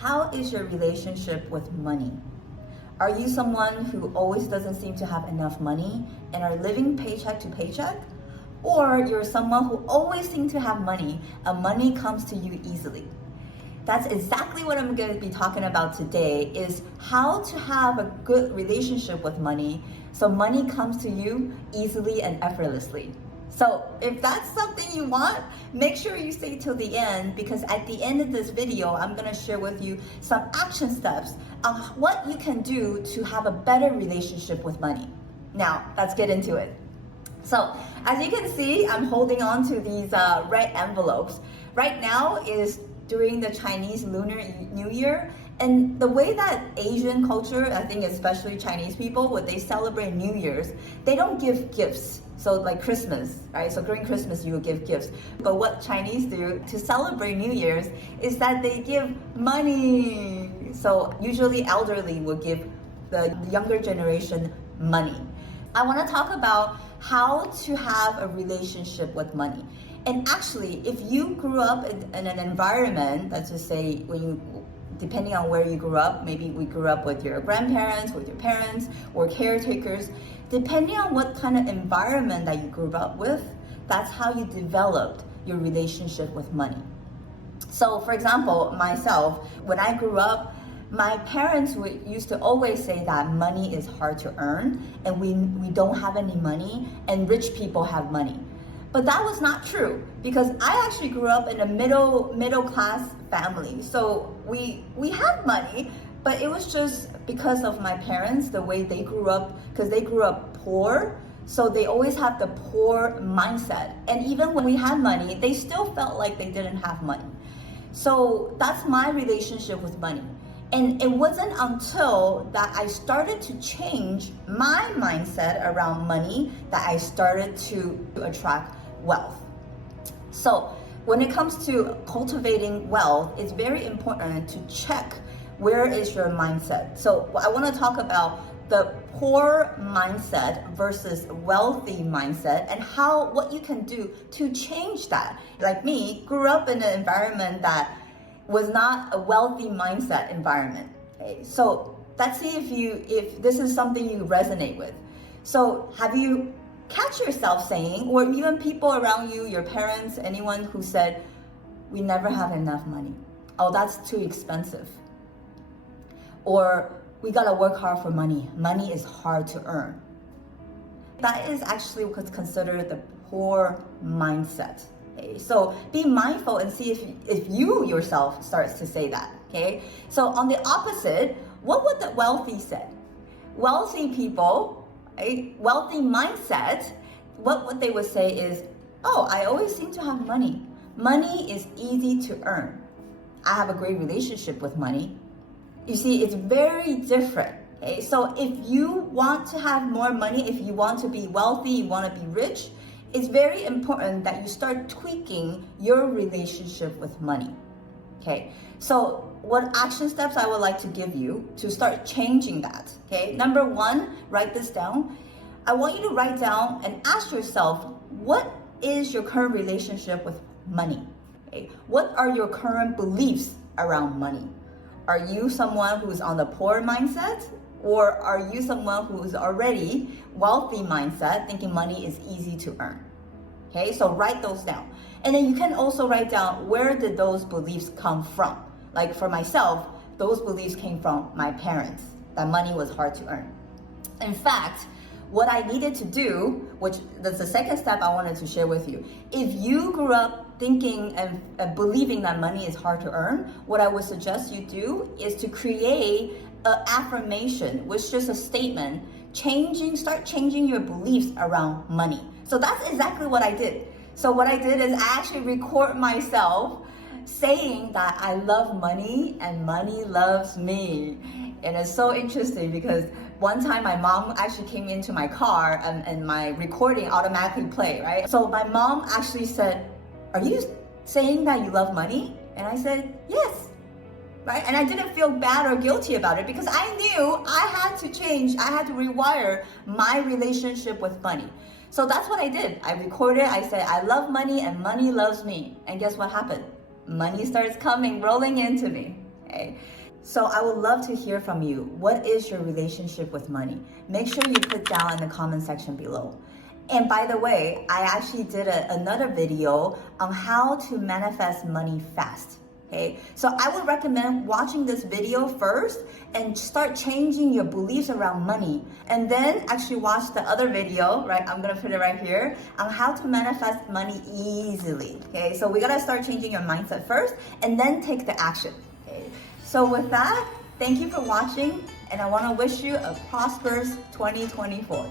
How is your relationship with money? Are you someone who always doesn't seem to have enough money and are living paycheck to paycheck? Or you're someone who always seems to have money and money comes to you easily? That's exactly what I'm going to be talking about today, is how to have a good relationship with money so money comes to you easily and effortlessly. So if that's something you want, make sure you stay till the end, because at the end of this video, I'm going to share with you some action steps on what you can do to have a better relationship with money. Now, let's get into it. So as you can see, I'm holding on to these red envelopes. Right now is during the Chinese Lunar New Year. And the way that Asian culture, I think especially Chinese people, when they celebrate New Year's, they don't give gifts. So like Christmas, right? So during Christmas, you will give gifts. But what Chinese do to celebrate New Year's is that they give money. So usually elderly will give the younger generation money. I want to talk about how to have a relationship with money. And actually, if you grew up in an environment, let's just say when you, depending on where you grew up, maybe we grew up with your grandparents, with your parents, or caretakers, depending on what kind of environment that you grew up with, that's how you developed your relationship with money. So for example, myself, when I grew up, my parents used to always say that money is hard to earn and we don't have any money and rich people have money. But that was not true, because I actually grew up in a middle class family. So we had money, but it was just because of my parents, the way they grew up, because they grew up poor. So they always had the poor mindset. And even when we had money, they still felt like they didn't have money. So that's my relationship with money. And it wasn't until that I started to change my mindset around money that I started to attract wealth. So when it comes to cultivating wealth, it's very important to check where is your mindset. So I want to talk about the poor mindset versus wealthy mindset and what you can do to change that. Like me, grew up in an environment that was not a wealthy mindset environment. Okay? So let's see if this is something you resonate with. So have you catch yourself saying, or even people around you, your parents, anyone who said, we never have enough money. Oh, that's too expensive. Or we gotta work hard for money. Money is hard to earn. That is actually what's considered the poor mindset. Okay? So be mindful and see if you yourself starts to say that. Okay. So on the opposite, what would the wealthy say? Wealthy people, a wealthy mindset, what they would say is, oh, I always seem to have money. Money is easy to earn. I have a great relationship with money. You see, it's very different. Okay? So if you want to have more money, if you want to be wealthy, you want to be rich, it's very important that you start tweaking your relationship with money. Okay, so what action steps I would like to give you to start changing that? Okay, number one, write this down. I want you to write down and ask yourself, what is your current relationship with money? Okay, what are your current beliefs around money? Are you someone who's on the poor mindset, or are you someone who's already wealthy mindset, thinking money is easy to earn? Okay, so write those down. And then you can also write down, where did those beliefs come from? Like for myself, those beliefs came from my parents, that money was hard to earn. In fact, what I needed to do, which that's the second step I wanted to share with you. If you grew up thinking and believing that money is hard to earn, what I would suggest you do is to create an affirmation, which is just a statement, start changing your beliefs around money. So that's exactly what I did. So what I did is I actually record myself saying that I love money and money loves me. And it's so interesting because one time my mom actually came into my car and my recording automatically played, right? So my mom actually said, are you saying that you love money? And I said, yes. Right? And I didn't feel bad or guilty about it because I knew I had to change, I had to rewire my relationship with money. So that's what I did. I recorded, I said, I love money and money loves me. And guess what happened? Money starts coming, rolling into me. Okay? So I would love to hear from you. What is your relationship with money? Make sure you put down in the comment section below. And by the way, I actually did another video on how to manifest money fast. Okay, so I would recommend watching this video first and start changing your beliefs around money, and then actually watch the other video, right? I'm gonna put it right here on how to manifest money easily. Okay, so we gotta start changing your mindset first and then take the action. Okay, so with that, thank you for watching, and I wanna wish you a prosperous 2024.